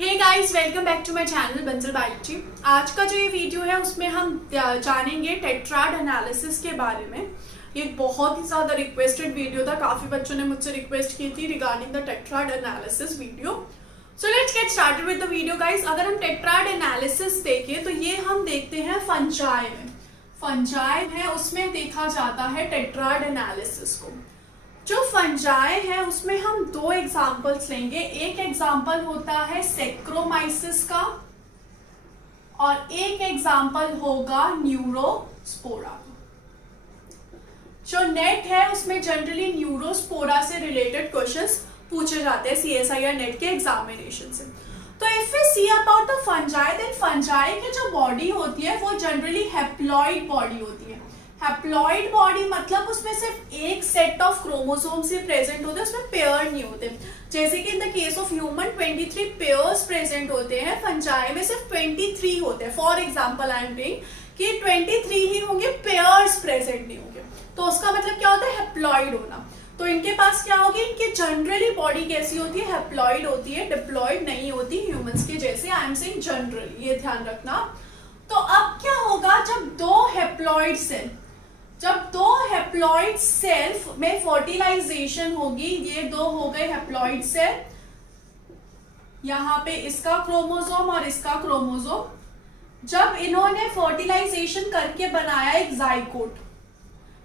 Hey guys, welcome back to my channel Bansal biology. आज का जो ये वीडियो है उसमें हम जानेंगे टेट्राड एनालिसिस के बारे में। ये बहुत ही ज़्यादा रिक्वेस्टेड वीडियो था, काफ़ी बच्चों ने मुझसे रिक्वेस्ट की थी regarding the tetrad analysis video. So let's get started with the video guys. अगर हम टेट्राड एनालिसिस देखें तो ये हम देखते हैं फंजाई में। फंजाई है उसमें देखा जाता है टेट्राड एनालिसिस को। जो फंजाई है उसमें हम दो एग्जाम्पल्स लेंगे। एक एग्जाम्पल होता है सेक्रोमाइसिस का और एक एग्जाम्पल होगा न्यूरोस्पोरा। जो नेट है उसमें जनरली न्यूरोस्पोरा से रिलेटेड क्वेश्चंस पूछे जाते हैं CSIR नेट के एग्जामिनेशन से। तो if we see about the fungi, then fungi की जो बॉडी होती है वो जनरली हैप्लॉइड बॉडी होती है। हैप्लॉइड बॉडी मतलब उसमें सिर्फ एक सेट ऑफ क्रोमोसोम से प्रेजेंट होते हैं, उसमें पेयर नहीं होते। जैसे कि in the case of human 23 pairs present होते हैं, फंजाई में सिर्फ 23 होते हैं। For example I am saying कि 23 ही होंगे, पेयर्स प्रेजेंट नहीं होंगे। तो उसका मतलब क्या होता है? हैप्लॉइड होना। तो इनके पास क्या होगी? इनकी जनरली बॉडी कैसी होती है? हैप्लॉइड होती है, डिप्लॉइड नहीं होती ह्यूमंस के जैसे। आई एम सेइंग जनरली, ये ध्यान रखना। तो अब क्या होगा जब दो हैप्लॉइड सेल में फर्टिलाइजेशन होगी, ये दो हो गए हैप्लॉइड सेल, यहाँ पे इसका क्रोमोसोम और इसका क्रोमोसोम। जब इन्होंने फर्टिलाइजेशन करके बनाया एक जाइगोट,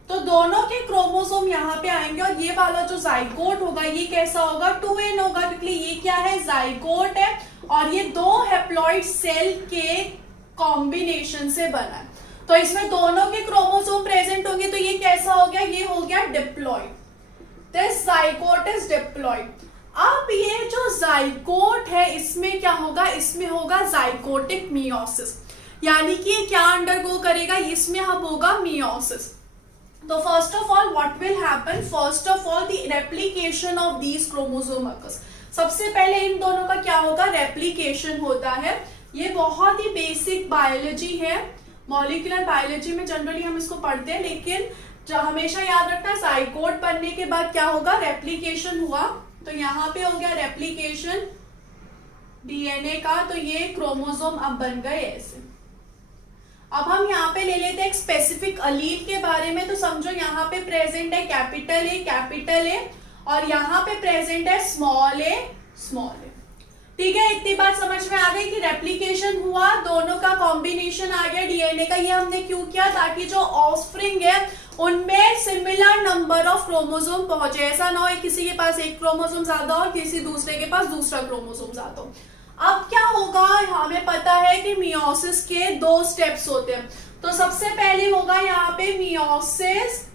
तो दोनों के क्रोमोसोम यहाँ पे आएंगे और ये वाला जो जाइगोट होगा ये कैसा होगा? 2n होगा, क्योंकि ये क्या है? जाइगोट है और ये दो हैप्लॉइड सेल के कॉम्बिनेशन से बना है। तो इसमें दोनों के क्रोमोसोम प्रेजेंट होंगे, तो ये कैसा हो गया? ये हो गया diploid. This zygote is diploid. अब ये जो जाइगोट है इसमें क्या होगा? इसमें होगा जाइगोटिक मियोसिस, यानी कि ये क्या अंडरगो करेगा? इसमें अब होगा मियोसिस। तो first of all what will happen? First of all the replication of these chromosome occurs. सबसे पहले इन दोनों का क्या होगा? रेप्लिकेशन होता है। ये बहुत ही बेसिक बायोलॉजी है, मॉलिक्यूलर बायोलॉजी में जनरली हम इसको पढ़ते हैं, लेकिन जो हमेशा याद रखना, जाइगोट बनने के बाद क्या होगा? रेप्लिकेशन हुआ। तो यहाँ पे हो गया रेप्लिकेशन DNA का, तो ये क्रोमोसोम अब बन गए ऐसे। अब हम यहाँ पे ले लेते हैं एक स्पेसिफिक अलील के बारे में। तो समझो यहाँ पे प्रेजेंट है कैपिटल ए और यहाँ पे प्रेजेंट है स्मॉल ए। ठीक है, इतनी बात समझ में आ गई कि रेप्लिकेशन हुआ, दोनों का कॉम्बिनेशन आ गया DNA का। ये हमने क्यों किया? ताकि जो ऑफस्प्रिंग है उनमें सिमिलर नंबर ऑफ क्रोमोसोम पहुंचे। ऐसा ना हो किसी के पास एक क्रोमोसोम ज्यादा हो, किसी दूसरे के पास दूसरा क्रोमोसोम ज्यादा हो। अब क्या होगा? हमें पता है कि मियोसिस के 2 स्टेप्स होते हैं। तो सबसे पहले होगा यहाँ पे मियोसिस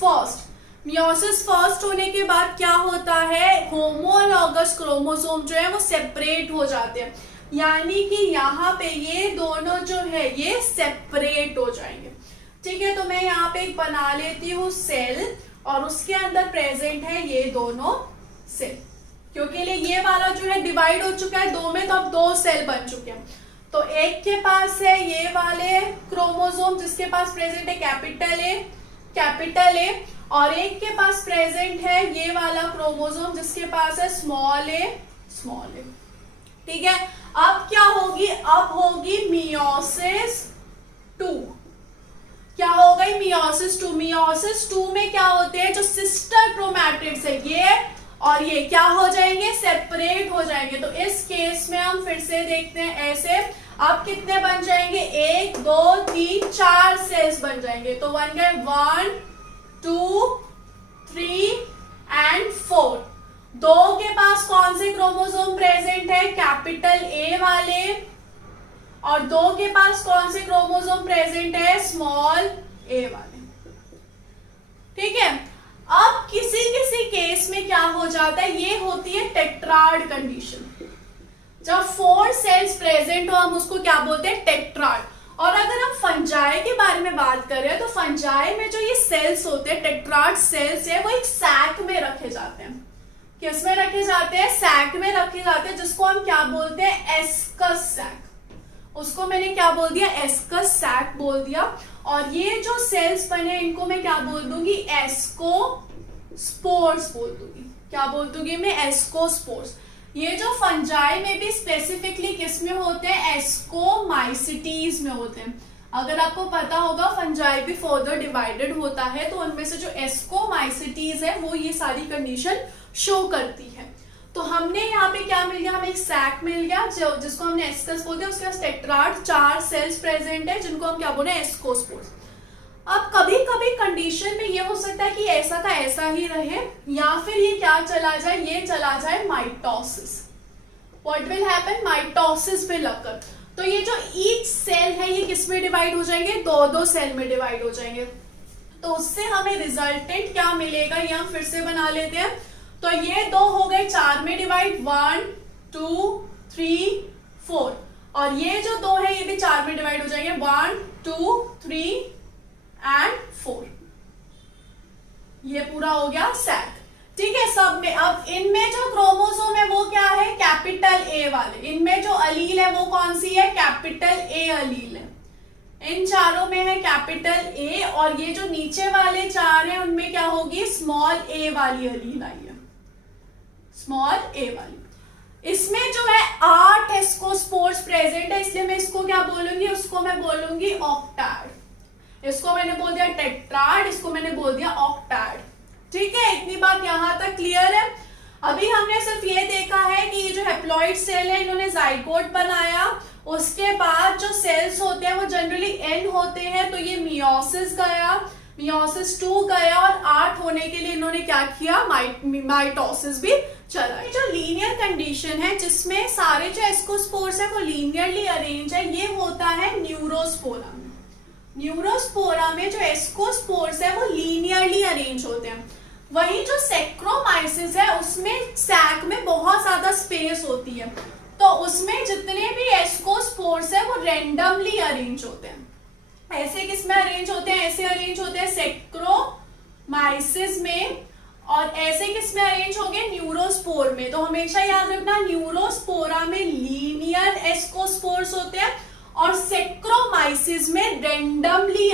फर्स्ट। मियोसिस फर्स्ट होने के बाद क्या होता है? होमोलॉगस क्रोमोसोम जो है वो सेपरेट हो जाते हैं, यानी कि यहाँ पे ये दोनों जो है ये सेपरेट हो जाएंगे। ठीक है, तो मैं यहाँ पे एक बना लेती हूँ सेल और उसके अंदर प्रेजेंट है ये दोनों सेल, क्योंकि ये वाला जो है डिवाइड हो चुका है 2 में, तो अब 2 सेल बन चुके हैं। तो एक के पास है ये वाले क्रोमोसोम जिसके पास प्रेजेंट है कैपिटल ए और एक के पास प्रेजेंट है ये वाला क्रोमोसोम जिसके पास है स्मॉल ए। ठीक है, अब क्या होगी? अब होगी मियोसिस 2। क्या हो गई? मियोसिस 2। मियोसिस 2 में क्या होते हैं? जो सिस्टर क्रोमैटिड्स है ये और ये क्या हो जाएंगे? सेपरेट हो जाएंगे। तो इस केस में हम फिर से देखते हैं ऐसे। अब कितने बन जाएंगे? 1 2 3 4 सेल्स बन जाएंगे। तो बन गए 1 2 3 एंड 4। 2 के पास कौन से क्रोमोसोम प्रेजेंट है? कैपिटल ए वाले। और 2 के पास कौन से क्रोमोसोम प्रेजेंट है? स्मॉल ए वाले। ठीक है, अब किसी केस में क्या हो जाता है? ये होती है टेट्राड कंडीशन। जब 4 सेल्स प्रेजेंट हो हम उसको क्या बोलते हैं? टेट्राड। और अगर हम फंजाई के बारे में बात करें तो फंजाई में जो ये सेल्स होते हैं, टेट्राड सेल्स है, वो एक सैक में रखे जाते हैं। किस में रखे जाते हैं? सैक में रखे जाते हैं, जिसको हम क्या बोलते हैं? Ascus sac. उसको मैंने क्या बोल दिया? एस्कस सैक बोल दिया। और ये जो सेल्स बने इनको मैं क्या बोल दूंगी? एस्कोस्पोर्स बोल दूंगी। क्या बोल दूंगी मैं? एस्कोस्पोर्स। ये जो फंजाई में भी स्पेसिफिकली किस में होते हैं, एस्कोमाइसिटीज में होते हैं। अगर आपको पता होगा फंजाई भी फर्दर डिवाइडेड होता है, तो उनमें से जो एस्कोमाइसिटीज है वो ये सारी कंडीशन शो करती है। तो हमने यहाँ पे क्या मिल गया, हमें एक सैक मिल गया जिसको हमने एस्कस बोलते हैं, उसके पास टेट्राड 4 सेल्स प्रेजेंट है जिनको हम क्या बोले, एस्कोस्पोर्स। अब कभी कभी कंडीशन में ये हो सकता है कि ऐसा का ऐसा ही रहे, या फिर ये क्या चला जाए, ये चला जाए mitosis. What will happen, mitosis will occur. तो ये जो ईच सेल है ये किस में डिवाइड हो जाएंगे, 2-2 सेल में डिवाइड हो जाएंगे। तो उससे हमें रिजल्टेंट क्या मिलेगा, ये हम फिर से बना लेते हैं। तो ये 2 हो गए 4 में डिवाइड, 1 2 3 4, और ये जो 2 है ये भी 4 में डिवाइड हो जाएंगे, 1 2 3 एंड 4। ये पूरा हो गया सैक, ठीक है सब में। अब इनमें जो क्रोमोसोम है वो क्या है, कैपिटल ए वाले। इनमें जो अलील है वो कौन सी है, कैपिटल ए अलील है। इन चारों में है कैपिटल ए, और ये जो नीचे वाले 4 हैं उनमें क्या होगी, स्मॉल ए वाली अलील आई है, स्मॉल ए वाली। इसमें जो है 8 एस्कोस्पोर्स प्रेजेंट है, इसलिए मैं इसको क्या बोलूंगी, उसको मैं बोलूंगी ऑक्टैड। इसको मैंने बोल दिया टेट्राड, इसको मैंने बोल दिया ऑक्टैड। ठीक है, इतनी बात यहां तक क्लियर है। अभी हमने सिर्फ ये देखा है कि ये जो हैप्लॉइड सेल है इन्होंने जाइगोट बनाया, उसके बाद जो सेल्स होते हैं वो जनरली एन होते हैं, तो ये मियोसिस गया, मियोसिस 2 गया, और 8 होने के लिए इन्होंने क्या किया, माइटोसिस भी चला। जो लीनियर कंडीशन है जिसमें सारे जो एस्कोस्पोर्स है वो लीनियरली अरेंज है, ये होता है न्यूरोस्पोरा में। न्यूरोस्पोरा में जो एस्कोस्पोर्स है वो लीनियरली अरेंज होते हैं। वहीं जो सेक्रोमाइसिस है उसमें सैक में बहुत ज्यादा स्पेस होती है, तो उसमें जितने भी एस्कोस्पोर्स है वो रैंडमली अरेंज होते हैं। ऐसे किसमें अरेंज होते हैं, ऐसे अरेंज होते हैं सेक्रोमाइसिस में, और ऐसे किसमें अरेंज होंगे, न्यूरोस्पोर में। तो हमेशा याद रखना लिनियर में लीनियर एस्कोस्पोर्स होते हैं, और सेक्रोमाइसिस में रैंडमली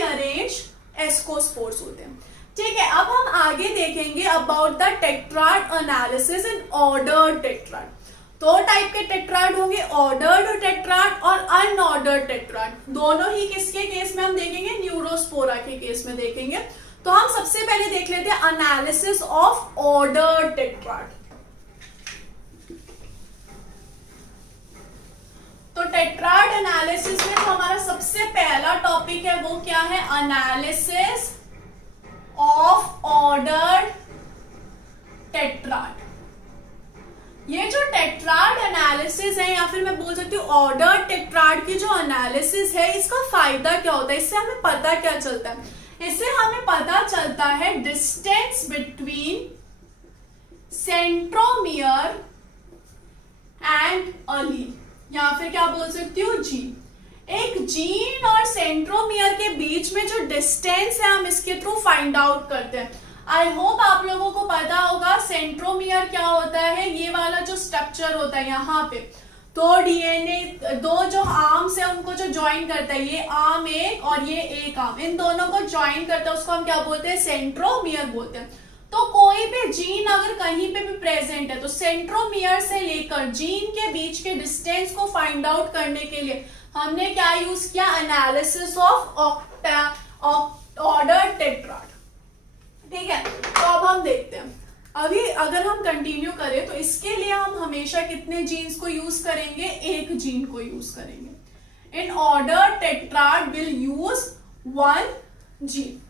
अरेंज एस्कोस्पोर्स होते हैं। ठीक है, अब हम आगे देखेंगे about the tetrad analysis in ordered tetrad. 2 type के टेट्राड होंगे, ऑर्डर्ड टेट्राड और अनऑर्डर्ड टेट्राड। दोनों ही किसके केस में हम देखेंगे, न्यूरोस्पोरा के केस में देखेंगे। तो हम सबसे पहले देख लेते हैं एनालिसिस ऑफ ऑर्डर्ड टेट्राड। तो टेट्राड एनालिसिस में जो हमारा सबसे पहला टॉपिक है वो क्या है, एनालिसिस ऑफ ऑर्डर्ड टेट्राड। ये जो टेट्राड एनालिसिस है, या फिर मैं बोल सकती हूँ ऑर्डर्ड टेट्राड की जो एनालिसिस है, इसका फायदा क्या होता है, इससे हमें पता क्या चलता है, इससे हमें पता चलता है डिस्टेंस बिटवीन सेंट्रोमियर एंड अलील, या फिर क्या बोल सकती हूँ जीन। एक जीन और सेंट्रोमियर के बीच में जो डिस्टेंस है हम इसके थ्रू फाइंड आउट करते हैं। आई होप आप लोगों को पता होगा सेंट्रोमियर क्या होता है, ये वाला जो स्ट्रक्चर होता है यहाँ पे 2 डीएनए, 2 जो आर्म्स है उनको जो ज्वाइन करता है, ये आर्म एक और ये एक आर्म, इन दोनों को ज्वाइन करता है, उसको हम क्या बोलते हैं, सेंट्रोमियर बोलते हैं। तो कोई भी जीन अगर कहीं पे भी प्रेजेंट है तो सेंट्रोमियर से लेकर जीन के बीच के डिस्टेंस को फाइंड आउट करने के लिए हमने क्या यूज किया, एनालिसिस ऑफ ऑर्डर्ड टेट्राड। ठीक है, तो अब हम देखते हैं, अभी अगर हम कंटिन्यू करें तो इसके लिए हम हमेशा कितने जीन्स को यूज करेंगे, एक जीन को यूज करेंगे। In ordered tetrad will use 1 gene.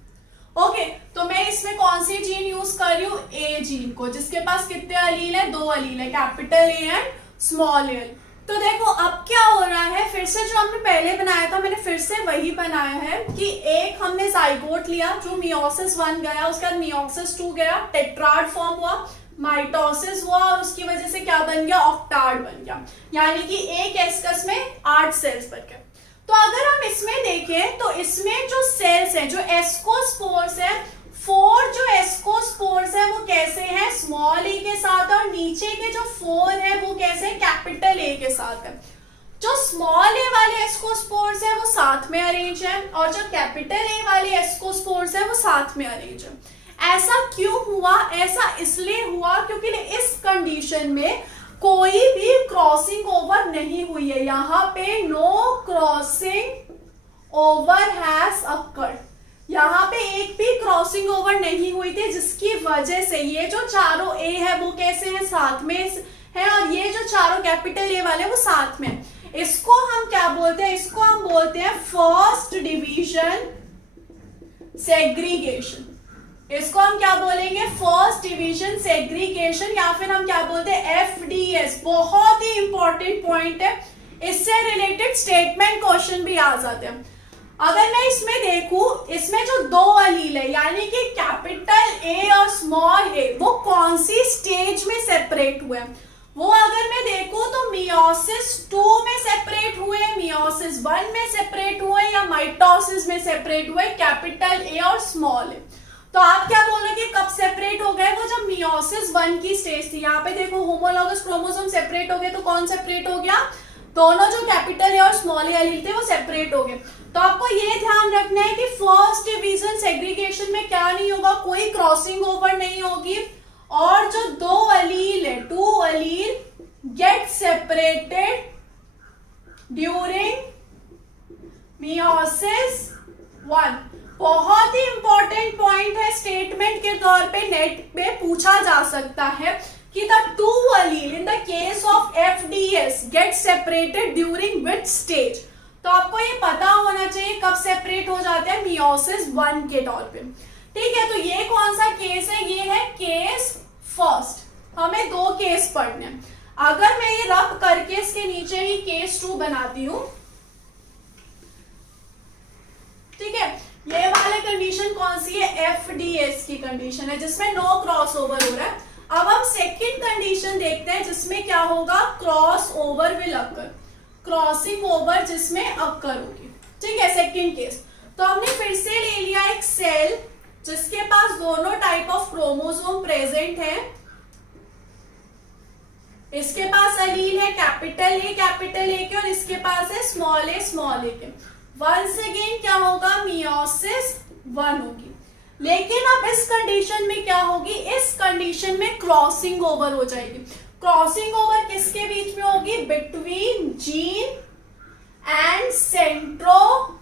Okay, तो मैं इसमें कौन सी जीन यूज कर रही हूँ, ए जीन को, जिसके पास कितने अलील है, 2 अलील है, capital A and small A. तो देखो अब क्या हो रहा है, फिर से जो हमने पहले बनाया था मैंने फिर से वही बनाया है कि एक हमने जाइगोट लिया जो मियोसिस 1 गया, उसके बाद मियोसिस 2 गया, टेट्राड फॉर्म हुआ, माइटोसिस हुआ, और उसकी वजह से क्या बन गया, ऑक्टाड बन गया, यानी कि एक एस्कस में 8 सेल्स बन गए। तो अगर हम इसमें देखें तो इसमें जो सेल्स है, जो एस्कोस्पोर्स है, 4 जो एस्कोस्पोर्स है वो कैसे हैं, स्मॉल ए के साथ, और नीचे के जो 4 है वो कैसे, कैपिटल ए के साथ है। जो स्मॉल ए वाले एस्कोस्पोर्स है वो साथ में अरेंज है, और जो कैपिटल ए वाले एस्कोस्पोर्स है वो साथ में अरेंज है। ऐसा क्यों हुआ? ऐसा इसलिए हुआ क्योंकि इस कंडीशन में कोई भी क्रॉसिंग ओवर नहीं हुई है, यहाँ पे no crossing over has occurred, यहाँ पे एक भी क्रॉसिंग ओवर नहीं हुई थी, जिसकी वजह से ये जो चारों ए है वो कैसे है? साथ में है, और ये जो चारों कैपिटल ए वाले वो साथ में। इसको हम क्या बोलते हैं? इसको हम बोलते हैं फर्स्ट डिवीजन सेग्रीगेशन। इसको हम क्या बोलेंगे? फर्स्ट डिवीजन सेग्रीगेशन, या फिर हम क्या बोलते हैं? एफडीएस। बहुत ही इंपॉर्टेंट पॉइंट है, इससे रिलेटेड स्टेटमेंट क्वेश्चन भी आ जाते हैं। अगर मैं इसमें देखूं, इसमें जो दो अलील है यानी कि कैपिटल ए और स्मॉल ए, वो कौन सी स्टेज में सेपरेट हुए? वो अगर मैं देखूं तो मियोसिस 2 में सेपरेट हुए, मियोसिस 1 में सेपरेट हुए, या माइटोसिस में सेपरेट हुए कैपिटल ए और स्मॉल ए। तो आप क्या बोलोगे कब सेपरेट हो गए? वो जब मियोसिस 1 की स्टेज थी। यहाँ पे देखो होमोलॉगस क्रोमोसोम सेपरेट हो गए, तो कौन सेपरेट हो गया? दोनों जो कैपिटल ए और स्मॉल ए एलील थे वो सेपरेट हो गए। तो आपको ये ध्यान रखना है कि फर्स्ट डिवीजन सेग्रीगेशन में क्या नहीं होगा? कोई क्रॉसिंग ओवर नहीं होगी, और जो दो अलील है, 2 अलील गेट सेपरेटेड ड्यूरिंग मियोसिस 1। बहुत ही इंपॉर्टेंट पॉइंट है, स्टेटमेंट के तौर पे नेट पे पूछा जा सकता है कि the 2 allele in the case of FDS get separated during which stage। तो आपको ये पता होना चाहिए कब सेपरेट हो जाते हैं? मियोसिस 1 के तौर पे। ठीक है, तो ये कौन सा केस है? ये है केस फर्स्ट। हमें 2 केस पढ़ने हैं। अगर मैं ये रब करके इसके नीचे ही केस 2 बनाती हूं, ठीक है, ये वाले कंडीशन कौन सी है? एफडीएस की कंडीशन है, जिसमें नो क्रॉस ओवर हो रहा है। अब हम सेकंड कंडीशन देखते हैं, जिसमें क्या होगा? Cross over will occur, crossing over जिसमें अकर होगी। ठीक है, सेकंड केस। तो हमने फिर से ले लिया एक सेल जिसके पास दोनों टाइप ऑफ क्रोमोसोम प्रेजेंट है। इसके पास अलील है कैपिटल ए के, और इसके पास है स्मॉल ए के। वंस अगेन क्या होगा? मियोसिस 1 होगी। लेकिन अब इस कंडीशन में क्या होगी? इस कंडीशन में क्रॉसिंग ओवर हो जाएगी। क्रॉसिंग ओवर किसके बीच में होगी? Between gene and centrosome.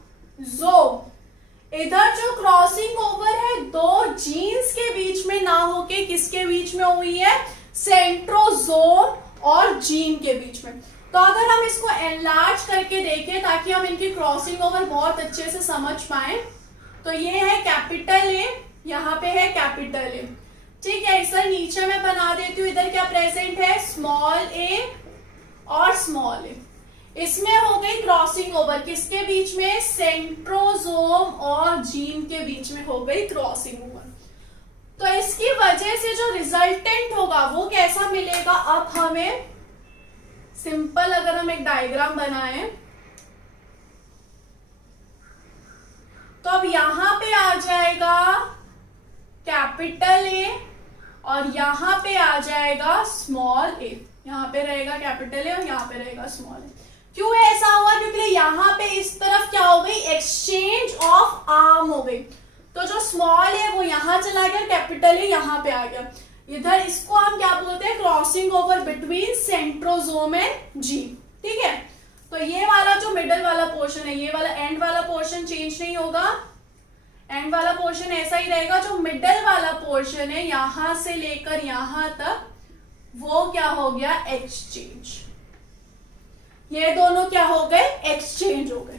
इधर जो क्रॉसिंग ओवर है 2 जीन्स के बीच में ना होके किसके बीच में हुई है? सेंट्रोजोम और जीन के बीच में। तो अगर हम इसको एनलार्ज करके देखें ताकि हम इनकी क्रॉसिंग ओवर बहुत अच्छे से समझ पाए, तो ये है कैपिटल ए, यहाँ पे है कैपिटल ए। ठीक है, इसे नीचे मैं बना देती हूँ। इधर क्या प्रेजेंट है? स्मॉल ए और स्मॉल ए। इसमें हो गई क्रॉसिंग ओवर, किसके बीच में? सेंट्रोजोम और जीन के बीच में हो गई क्रॉसिंग ओवर। तो इसकी वजह से जो रिजल्टेंट होगा वो कैसा मिलेगा? अब हमें सिंपल अगर हम एक डायग्राम बनाएं तो अब यहां पे आ जाएगा कैपिटल ए और यहां पे आ जाएगा स्मॉल ए। यहां पे रहेगा कैपिटल ए और यहां पे रहेगा स्मॉल ए। क्यों ऐसा हुआ? क्योंकि यहां पे इस तरफ क्या हो गई? एक्सचेंज ऑफ आर्म हो गई। तो जो स्मॉल है वो यहां चला गया, कैपिटल ए यहां पे आ गया। इधर इसको हम क्या बोलते हैं? Crossing over between centrosome and gene. ठीक है, तो ये वाला जो मिडल वाला पोर्शन है, ये वाला एंड वाला पोर्शन चेंज नहीं होगा। एंड वाला पोर्शन ऐसा ही रहेगा। जो मिडल वाला पोर्शन है यहां से लेकर यहां तक, वो क्या हो गया? एक्सचेंज। ये दोनों क्या हो गए? एक्सचेंज हो गए।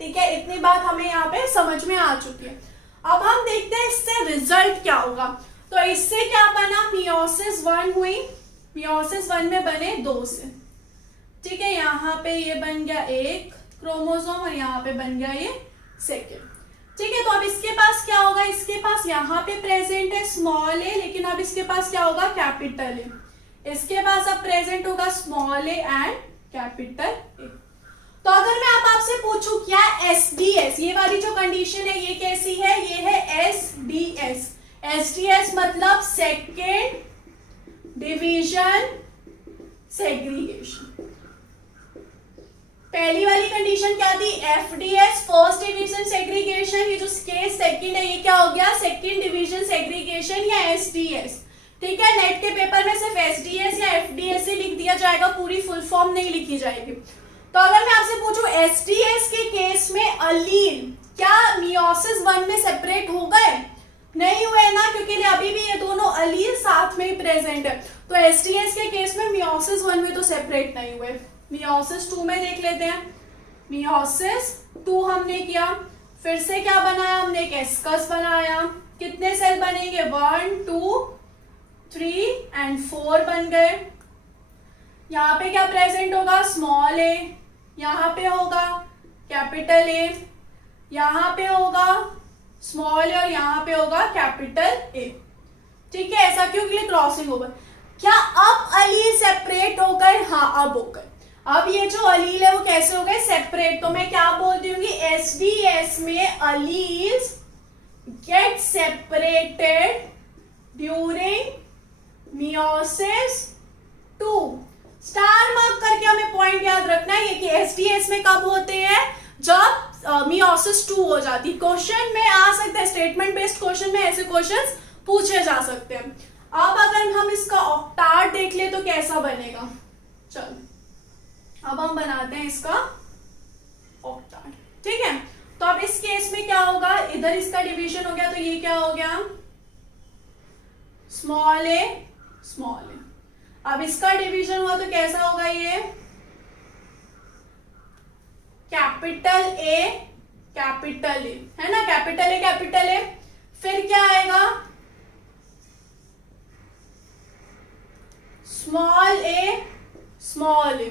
ठीक है, इतनी बात हमें यहाँ पे समझ में आ चुकी है। अब हम देखते हैं इससे रिजल्ट क्या होगा। तो इससे क्या बना? मियोसिस 1 हुई। मियोसिस 1 में बने 2 सेल। ठीक है, यहाँ पे ये बन गया एक क्रोमोसोम और यहाँ पे बन गया ये सेकेंड। ठीक है, तो अब इसके पास क्या होगा? इसके पास यहाँ पे प्रेजेंट है स्मॉल ए, लेकिन अब इसके पास क्या होगा? Capital A. इसके पास अब प्रेजेंट होगा small A and capital A. तो अगर मैं अब आपसे पूछूं क्या एसडीएस, ये वाली जो कंडीशन है ये कैसी है? ये है एसडीएस। एसडीएस मतलब सेकेंड डिवीजन सेग्रीगेशन। पहली वाली कंडीशन क्या थी, एफडीएस फर्स्ट डिवीजन सेग्रीगेशन, ये जो केस सेकंड है ये क्या हो गया, सेकंड डिवीजन सेग्रीगेशन या एसडीएस। ठीक है, नेट के पेपर में सिर्फ एसडीएस या एफडीएस ही लिख दिया जाएगा, पूरी फुल फॉर्म नहीं लिखी जाएगी। तो अगर मैं आपसे पूछूं एसडीएस के केस में अलील क्या मियोसिस 1 में सेपरेट हो गए, नहीं हुए ना, क्योंकि अभी भी ये दोनों अलील साथ में ही प्रेजेंट है। तो एसडीएस के केस में मियोसिस 1 में तो सेपरेट नहीं हुए। मियोसिस 2 में देख लेते हैं। मियोसिस 2 हमने किया, फिर से क्या बनाया हमने, एक एस्कस बनाया। कितने सेल बनेंगे, 1 2 3 एंड 4 बन गए। यहाँ पे क्या प्रेजेंट होगा, स्मॉल ए, यहाँ पे होगा कैपिटल ए, यहाँ पे होगा स्मॉल ए और यहाँ पे होगा कैपिटल ए। ठीक है, ऐसा क्यों, के लिए क्रॉसिंग ओवर। क्या अब अलील सेपरेट हो गए, हाँ अब हो गए। अब ये जो अलील है वो कैसे हो गए, सेपरेट। तो मैं क्या बोलती हूँ, एसडीएस में alleles get separated during meiosis 2। Star mark करके हमें पॉइंट याद रखना है कि एसडीएस में कब होते हैं, जब मियोसिस 2 हो जाती। क्वेश्चन में आ सकता है, स्टेटमेंट बेस्ड क्वेश्चन में ऐसे क्वेश्चंस पूछे जा सकते हैं। अब अगर हम इसका ऑक्टाट देख ले तो कैसा बनेगा, चलो अब हम बनाते हैं इसका ऑक्टाट। ठीक है, तो अब इस केस में क्या होगा, इधर इसका डिवीजन हो गया तो ये क्या हो गया, स्मॉल ए स्मॉल ए। अब इसका डिवीजन हुआ तो कैसा होगा, ये कैपिटल ए कैपिटल ए, है ना, कैपिटल ए कैपिटल ए। फिर क्या आएगा, स्मॉल ए स्मॉल ए।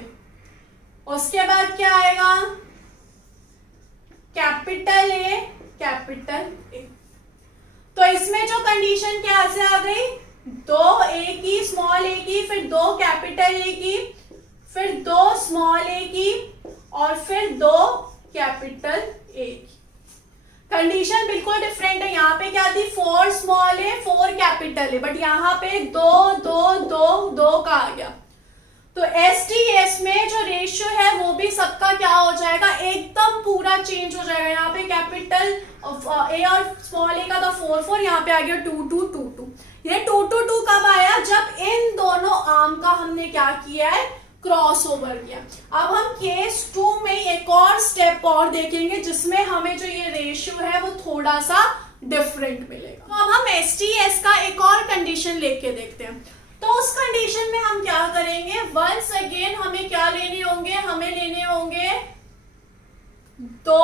उसके बाद क्या आएगा, कैपिटल ए कैपिटल ए। तो इसमें जो कंडीशन क्या से आ गई, 2 ए की स्मॉल ए की, फिर 2 कैपिटल ए की, फिर 2 स्मॉल ए की और फिर 2 कैपिटल ए की। कंडीशन बिल्कुल डिफरेंट है। यहाँ पे क्या थी, 4 small A 4 capital A, but यहाँ पे 2 2 2 2 का आ गया। तो एसडीएस में जो रेशियो है वो भी सबका क्या हो जाएगा, एकदम पूरा चेंज हो जाएगा। यहाँ पे कैपिटल ए और स्मॉल ए का था 4 4, यहाँ पे आ गया 2 2 2 2। ये 2 2 2 कब आया, जब इन दोनों आर्म का हमने क्या किया है, क्रॉस ओवर किया। अब हम केस 2 में एक और स्टेप और देखेंगे जिसमें हमें जो ये रेशियो है वो थोड़ा सा डिफरेंट मिलेगा। तो अब हम एसडीएस का एक और कंडीशन लेके देखते हैं। तो उस कंडीशन में हम क्या करेंगे, वंस अगेन हमें क्या लेने होंगे, हमें लेने होंगे 2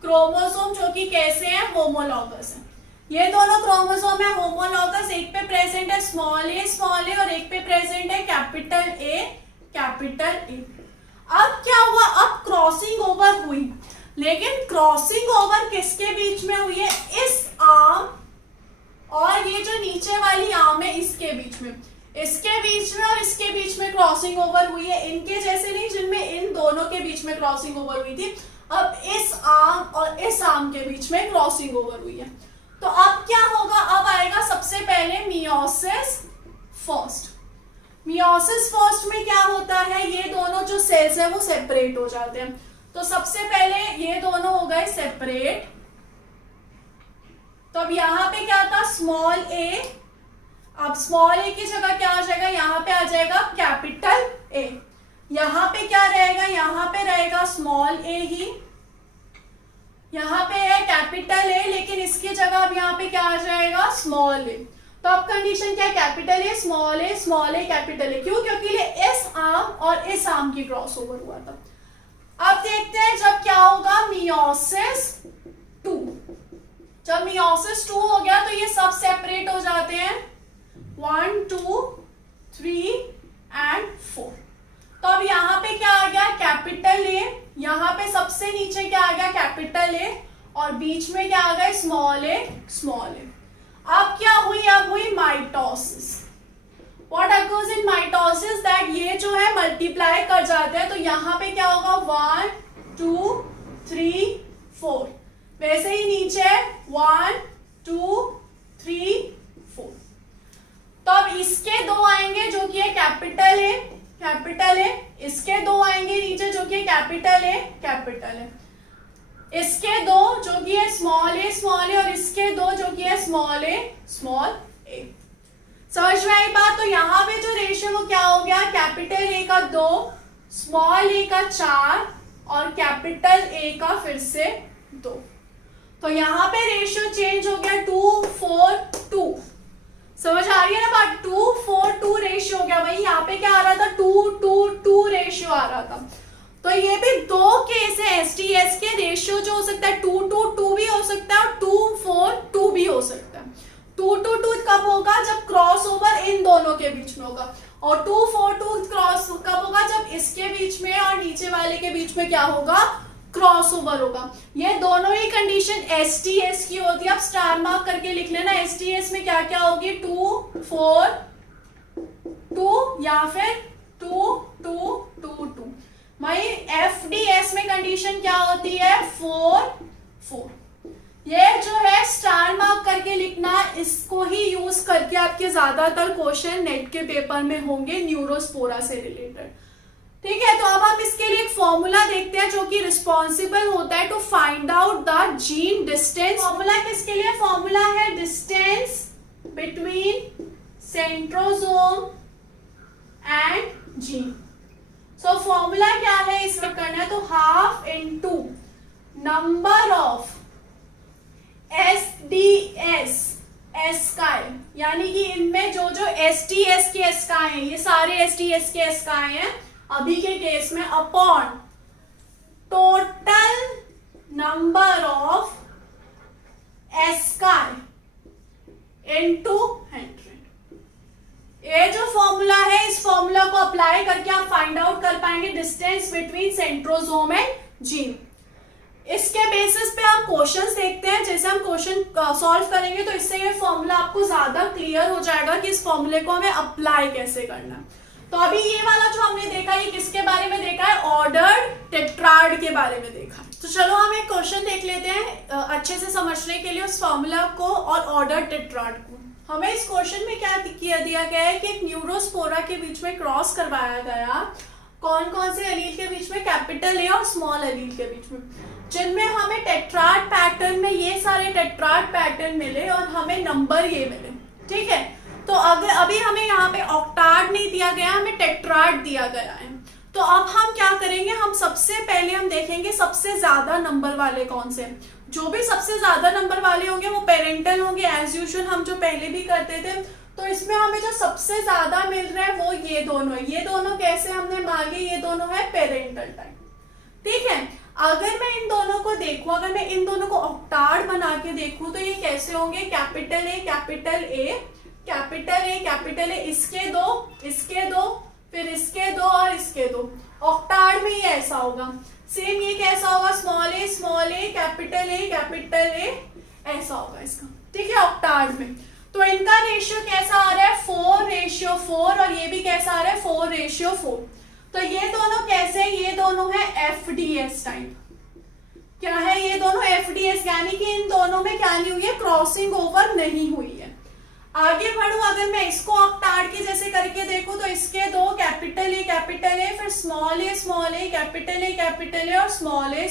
क्रोमोसोम जो कि कैसे हैं, होमोलॉगस है। ये दोनों क्रोमोसोम है होमोलॉगस, एक पे प्रेजेंट है स्मॉल ए और एक पे प्रेजेंट है कैपिटल ए कैपिटल ए। अब क्या हुआ, अब क्रॉसिंग ओवर हुई, लेकिन क्रॉसिंग ओवर किसके बीच में हुई है, इस आर्म और ये जो नीचे वाली आर्म है इसके बीच में, इसके बीच में और इसके बीच में क्रॉसिंग ओवर हुई है। इनके जैसे नहीं जिनमें इन दोनों के बीच में क्रॉसिंग ओवर हुई थी, अब इस आर्म और इस आर्म के बीच में क्रॉसिंग ओवर हुई है। तो अब क्या होगा, अब आएगा सबसे पहले मियोसिस फर्स्ट। मियोसिस फर्स्ट में क्या होता है, ये दोनों जो सेल्स है वो सेपरेट हो जाते हैं। तो सबसे पहले ये दोनों हो गए सेपरेट। तो अब यहाँ पे क्या था, स्मॉल ए, अब स्मॉल ए की जगह क्या आ जाएगा, यहाँ पे आ जाएगा कैपिटल ए। यहाँ पे क्या रहेगा, यहाँ पे रहेगा स्मॉल ए ही, यहाँ पे है कैपिटल ए, लेकिन इसकी जगह अब यहाँ पे क्या आ जाएगा, स्मॉल ए। तो अब कंडीशन क्या है, capital A small A capital ए। क्यों, क्योंकि इस आर्म और इस आर्म की क्रॉस ओवर हुआ था। अब देखते हैं जब क्या होगा, मियोसिस 2। जब मियोसिस 2 हो गया तो ये सब सेपरेट हो जाते हैं, 1 2 3 एंड 4। तो अब यहाँ पे क्या आ गया, कैपिटल ए, यहाँ पे सबसे नीचे क्या आ गया, कैपिटल ए, और बीच में क्या आ गया, स्मॉल ए स्मॉल ए। अब क्या हुई, अब हुई mitosis. What occurs in mitosis, that ये जो है मल्टीप्लाई कर जाते हैं। तो यहाँ पे क्या होगा, 1 2 3 4, वैसे ही नीचे 1 2 3 4। तो अब इसके 2 आएंगे जो कि है कैपिटल ए कैपिटल ए, इसके दो आएंगे नीचे जो कि कैपिटल ए कैपिटल ए, इसके दो जो कि है स्मॉल ए और इसके दो जो कि है स्मॉल ए। समझ में आई बात? तो यहाँ पे जो रेशियो वो क्या हो गया, कैपिटल ए का 2, स्मॉल ए का 4 और कैपिटल ए का फिर से 2। तो यहाँ पे रेशियो चेंज हो गया 2:4:2। समझ आ रही है ना बात? 2:4:2 रेशियो हो गया। भाई यहाँ पे क्या आ रहा था, 2:2:2 रेशियो आ रहा था। तो ये भी दो केस है एसटीएस के, रेशियो जो हो सकता है 2:2:2 भी हो सकता है और 2:4:2 भी हो सकता है। 2:2:2 कब होगा, जब क्रॉस ओवर इन दोनों के बीच में होगा, और 2:4:2 क्रॉस कब होगा, जब इसके बीच में और नीचे वाले के बीच में क्या होगा, क्रॉस ओवर होगा। ये दोनों ही कंडीशन एसटीएस की होती है। अब स्टार मार्क करके लिख लेना, एसटीएस में क्या क्या होगी, 2:4:2 या फिर 2:2:2:2। भाई एफडीएस में कंडीशन क्या होती है, 4:4। ये जो है स्टार मार्क करके लिखना, इसको ही यूज करके आपके ज्यादातर क्वेश्चन नेट के पेपर में होंगे न्यूरोस्पोरा से रिलेटेड। ठीक है, तो अब हम इसके लिए एक फॉर्मूला देखते हैं जो कि रिस्पॉन्सिबल होता है to find out the gene distance. Formula किसके लिए, फॉर्मूला है distance between centrosome and gene. So formula क्या है इसमें करना है, तो half into number of SDS asci, यानी कि इनमें जो जो STS के एस्काई हैं, ये सारे STS के एस्काई हैं अभी के केस में, upon total number of ASCII into 100। ये जो फॉर्मूला है, इस फॉर्मूला को अप्लाई करके आप फाइंड आउट कर पाएंगे distance between centrosome and gene. इसके बेसिस पे आप क्वेश्चंस देखते हैं, जैसे हम क्वेश्चन सॉल्व करेंगे तो इससे ये फॉर्मूला आपको ज्यादा क्लियर हो जाएगा कि इस फॉर्मूले को हमें अप्लाई कैसे करना। तो अभी ये वाला जो हमने देखा, ये किसके बारे में देखा है, ऑर्डर्ड टेट्राड के बारे में देखा। तो चलो हम एक क्वेश्चन देख लेते हैं अच्छे से समझने के लिए उस फॉर्मूला को और ऑर्डर्ड टेट्राड को। हमें इस क्वेश्चन में क्या दिया गया है कि एक न्यूरोस्पोरा के बीच में क्रॉस करवाया गया, कौन कौन से एलील के बीच में, कैपिटल ए और स्मॉल एलील के बीच में, जिनमें हमें टेट्राड पैटर्न में ये सारे टेट्राड पैटर्न मिले और हमें नंबर ये मिले। ठीक है, तो अगर अभी हमें यहाँ पे ऑक्टाड नहीं दिया गया, हमें टेट्राड दिया गया है। तो अब हम क्या करेंगे, हम सबसे पहले हम देखेंगे सबसे ज्यादा नंबर वाले कौन से। जो भी सबसे ज्यादा नंबर वाले होंगे वो पेरेंटल होंगे, एज यूजुअल हम जो पहले भी करते थे। तो इसमें हमें जो सबसे ज्यादा मिल रहा है वो ये दोनों है। ये दोनों कैसे हमने मांगे, ये दोनों है पेरेंटल टाइप। ठीक है, अगर मैं इन दोनों को देखूं, अगर मैं इन दोनों को ऑक्टाड बना के देखूं तो ये कैसे होंगे, capital A capital A capital A capital ए, इसके दो फिर इसके दो और इसके दो। ऑक्टाड में ये ऐसा होगा। सेम ये कैसा होगा, स्मॉल ए कैपिटल ए ऐसा होगा इसका। ठीक है, ऑक्टाड में। तो इनका रेशियो कैसा आ रहा है, 4:4, और ये भी कैसा आ रहा है, 4:4। तो ये दोनों कैसे, ये दोनों है एफडीएस टाइप। क्या है, ये दोनों एफडीएस, यानी कि इन दोनों में क्या नहीं हुई है, क्रॉसिंग ओवर नहीं हुई है। आगे बढ़ू, अगर मैं इसको ऑक्टाड के जैसे करके देखूं तो इसके दो कैपिटल ए फिर स्मॉल ए कैपिटल ए और स्मॉल ए।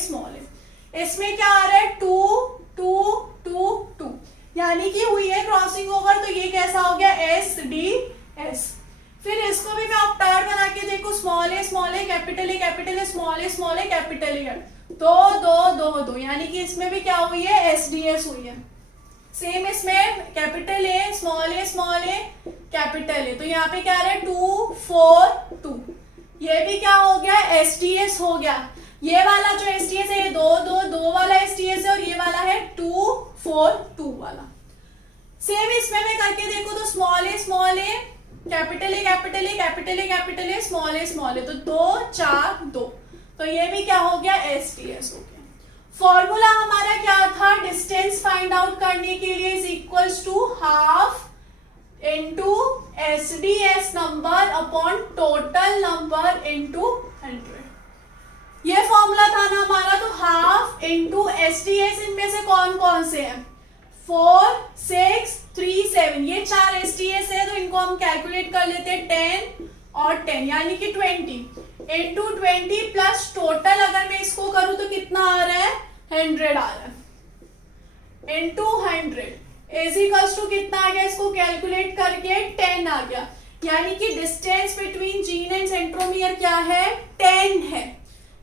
इसमें क्या आ रहा है, 2:2:2:2, यानी कि हुई है क्रॉसिंग ओवर। तो ये कैसा हो गया, SDS। फिर इसको भी मैं ऑक्टाड बना के देखूं, small A capital A small A capital ए, 2:2:2:2, यानी कि इसमें भी क्या हुई है, SDS हुई है। सेम इसमें कैपिटल ए कैपिटल ए, तो यहाँ पे क्या आ रहा है, 2:4:2। ये भी क्या हो गया, SDS हो गया। ये वाला जो SDS है, ये 2:2:2 वाला SDS है, और ये वाला है 2:4:2 वाला। सेम इसमें मैं करके देखूं तो small A capital A small A, तो 2:4:2। तो ये भी क्या हो गया, SDS हो गया। फॉर्मूला हमारा क्या था, डिस्टेंस फाइंड आउट करने के लिए is equals to half into SDS number upon total number into 100। ये फॉर्मूला था ना हमारा। तो हाफ इनटू SDS, इनमें से कौन कौन से हैं, 4, 6, 3, 7, ये 4 SDS है। तो इनको हम कैलकुलेट कर लेते हैं, 10 और 10 यानी कि 20 इंटू 20 प्लस टोटल अगर मैं इसको करूं तो कितना आ रहा है 100 आ रहा है इंटू 100 इज इक्वल्स टू कितना आ गया, इसको कैलकुलेट करके 10 आ गया। यानी कि distance between gene and centromere क्या है 10 है।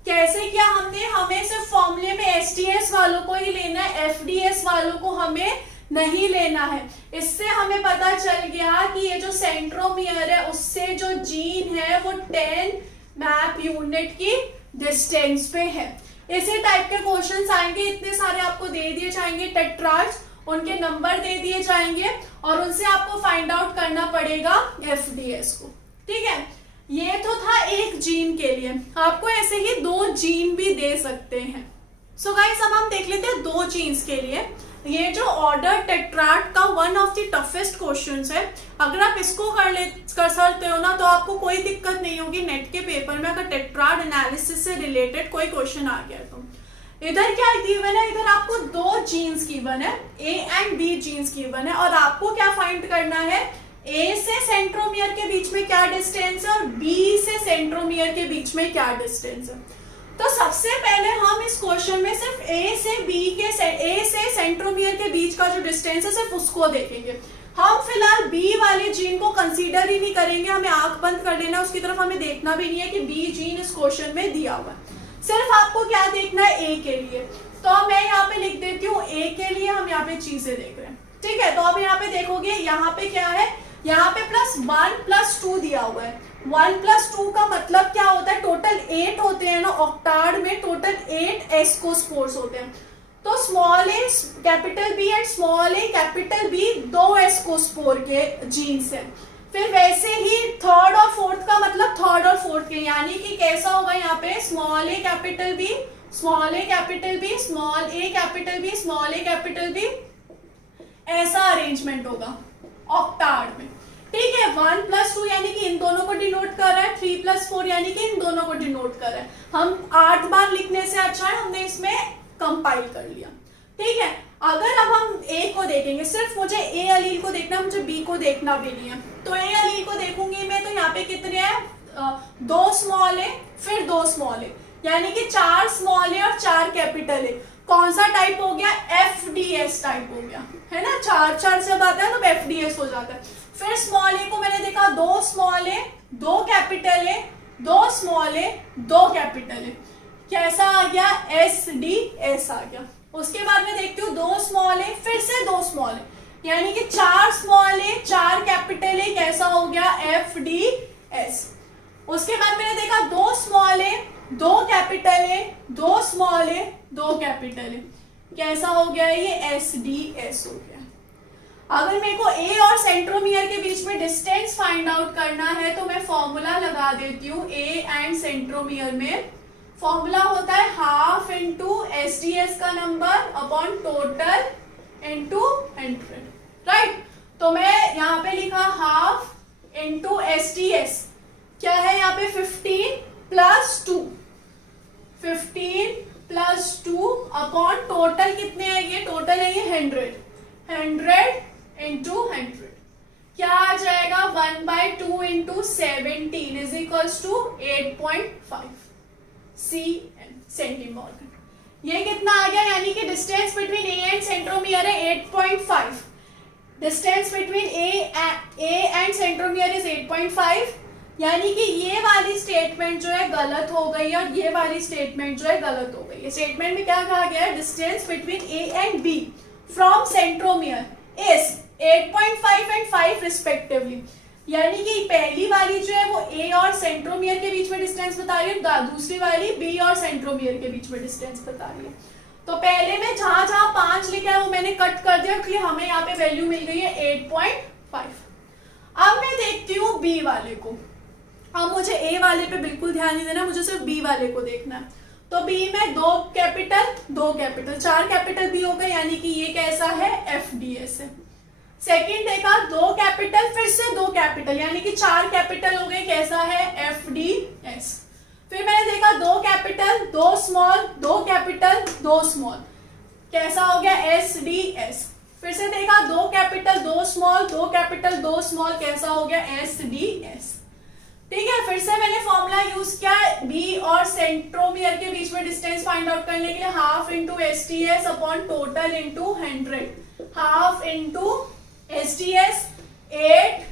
कैसे किया हमने, हमें सिर्फ फॉर्मूले में एसडीएस वालों को ही लेना है, एफडीएस वालों को हमें नहीं लेना है। इससे हमें पता चल गया कि ये जो सेंट्रोमियर है उससे जो जीन है वो 10 मैप यूनिट की डिस्टेंस पे है। इसी टाइप के क्वेश्चंस आएंगे, इतने सारे आपको दे दिए जाएंगे टेट्राड्स, उनके नंबर दे दिए जाएंगे और उनसे आपको फाइंड आउट करना पड़ेगा एफडीएस को। ठीक है, ये तो था एक जीन के लिए, आपको ऐसे ही 2 जीन भी दे सकते हैं। सो गाइस अब हम देख लेते हैं 2 जीन्स के लिए। ये जो ऑर्डर टेट्राड का one of the toughest questions है, अगर आप इसको कर सकते हो ना तो आपको कोई दिक्कत नहीं होगी नेट के पेपर में अगर टेट्राड एनालिसिस से रिलेटेड कोई क्वेश्चन आ गया तो। इधर क्या गिवन है, इधर आपको 2 जीन्स गिवन है, A and B genes given है और आपको क्या फाइंड करना है, ए से सेंट्रोमियर के बीच में क्या डिस्टेंस है और बी से सेंट्रोमियर के बीच में क्या डिस्टेंस है। तो सबसे पहले हम इस क्वेश्चन में सिर्फ ए से सेंट्रोमियर के बीच का जो डिस्टेंस है सिर्फ उसको देखेंगे। हम फिलहाल बी वाले जीन को कंसीडर ही नहीं करेंगे, हमें आंख बंद कर लेना, उसकी तरफ हमें देखना भी नहीं है कि बी जीन इस क्वेश्चन में दिया हुआ है। सिर्फ आपको क्या देखना है ए के लिए। तो मैं यहाँ पे लिख देती हूँ ए के लिए हम यहाँ पे चीजें देख रहे हैं। ठीक है, तो अब यहाँ पे देखोगे यहाँ पे क्या है, यहाँ पे +1 + 2 दिया हुआ है। 1 + 2 का मतलब क्या होता है, टोटल 8 होते हैं ना, ऑक्टाड में टोटल 8 एस्कोस्पोर्स होते हैं। तो small A capital B and small A capital B 2 ascospore के जीन्स है। फिर वैसे ही थर्ड और फोर्थ का मतलब थर्ड और फोर्थ के, यानी कि कैसा होगा यहाँ पे small A capital B small A capital B small A capital B small A capital B, ऐसा अरेंजमेंट होगा ऑक्टाड में। ठीक है, 1 + 2 यानी कि इन दोनों को डिनोट कर रहा है, 3 + 4 यानी कि इन दोनों को डिनोट कर रहा है। हम 8 बार लिखने से अच्छा है हमने इसमें कंपाइल कर लिया। ठीक है, अगर अब हम ए को देखेंगे, सिर्फ मुझे ए अलील को देखना, मुझे बी को देखना भी नहीं है, तो ए अलील को देखूंगी मैं तो यहाँ पे कितने हैं 2 स्मॉल ए फिर 2 स्मॉल ए, यानी कि 4 स्मॉल ए और 4 कैपिटल ए। कौन सा टाइप हो गया, एफडीएस टाइप हो गया, है ना, 4 जब आता है तो एफडीएस हो जाता है। फिर स्मॉल ए को मैंने देखा 2 small A 2 capital A 2 small A 2 capital A, कैसा आ गया एसडीएस आ गया। उसके बाद में देखती हूँ 2 स्मॉल ए फिर से 2 स्मॉल ए, यानी कि 4 स्मॉल ए 4 कैपिटल ए, कैसा हो गया एफडीएस। उसके बाद मैंने देखा 2 small A 2 capital A 2 small A 2 capital A, कैसा हो गया ये एसडीएस हो गया। अगर मेरे को ए और सेंट्रोमियर के बीच में डिस्टेंस फाइंड आउट करना है तो मैं फॉर्मूला लगा देती हूँ। ए एंड सेंट्रोमियर में फॉर्मूला होता है हाफ इंटू एसडीएस का number upon total into 100, right. तो मैं यहाँ पे लिखा हाफ इंटू एसडीएस, क्या है यहाँ पे 15 + 2 15 + 2 अपॉन टोटल कितने है, ये टोटल है ये 100 इंटू 100, क्या आ जाएगा 1/2 इंटू 17 इज इक्वल्स टू 8.5 सेंटीमॉर्गन। ये कितना आ गया, यानी कि distance between A and centromere है 8.5, distance between A and centromere is 8.5, यानी कि ये वाली स्टेटमेंट जो है गलत हो गई और ये वाली स्टेटमेंट जो है गलत हो गई है। स्टेटमेंट में क्या कहा गया है, distance between A and B from centromere is 8.5 and 5 respectively, यानी कि पहली वाली जो है वो ए और सेंट्रोमियर के बीच में डिस्टेंस बता रही है, दूसरी वाली बी और सेंट्रोमियर के बीच में डिस्टेंस बता रही है। तो पहले में जहां जहां 5 लिखा है वो मैंने कट कर दिया क्योंकि हमें यहाँ पे वैल्यू मिल गई है 8.5। अब मैं देखती हूँ बी वाले को। अब मुझे ए वाले पे बिल्कुल ध्यान नहीं देना, मुझे सिर्फ बी वाले को देखना है। तो बी में 2 कैपिटल 4 कैपिटल बी हो गए, यानी कि ये कैसा है एफडीएस है। सेकंड देखा 2 कैपिटल फिर से 2 कैपिटल, यानी कि 4 कैपिटल हो गए, कैसा है एफडीएस। फिर मैंने देखा 2 कैपिटल 2 स्मॉल 2 कैपिटल 2 स्मॉल, कैसा हो गया एसडीएस। फिर से देखा 2 कैपिटल 2 स्मॉल 2 कैपिटल 2 स्मॉल, कैसा हो गया एसडीएस। ठीक है, फिर से मैंने फॉर्मूला यूज किया बी और सेंट्रोमियर के बीच में डिस्टेंस फाइंड आउट करने के लिए half into STS upon total into 100, half into STS 8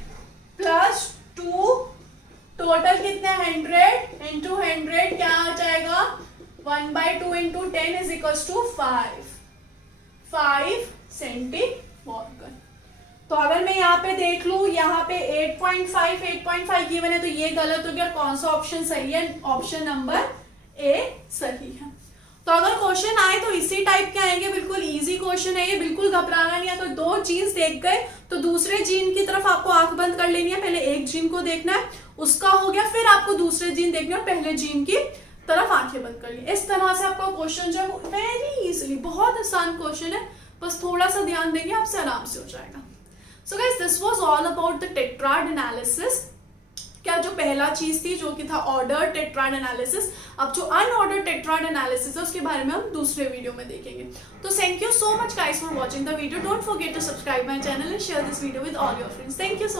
plus 2 total कितने 100 इंटू 100 क्या आ जाएगा 1/2 इंटू 10 इज इक्वल टू 5 सेंटीमॉर्गन। तो अगर मैं यहाँ पे देख लू यहाँ पे 8.5 की मैंने तो ये गलत हो गया, कौन सा ऑप्शन सही है, ऑप्शन नंबर ए सही है। तो अगर क्वेश्चन आए तो इसी टाइप के आएंगे, बिल्कुल इजी क्वेश्चन है ये, बिल्कुल घबराना नहीं है। तो 2 जीन्स देख गए तो दूसरे जीन की तरफ आपको आंख बंद कर लेनी है, पहले एक जीन को देखना है, उसका हो गया, फिर आपको दूसरे जीन देखना है, पहले जीन की तरफ आंखें बंद कर ली। इस तरह से आपका क्वेश्चन जो है वेरी इजीली, बहुत आसान क्वेश्चन है, बस थोड़ा सा ध्यान देंगे आपसे आराम से हो जाएगा। So guys, this was all about the tetrad analysis। क्या जो पहला चीज थी जो कि था ऑर्डर टेट्राड एनालिसिस, अब जो अनऑर्डर टेट्राड एनालिसिस है उसके बारे में हम दूसरे वीडियो में देखेंगे। तो thank you so much guys for watching the video, don't forget to subscribe my channel and share this video with all your friends. Thank you so much.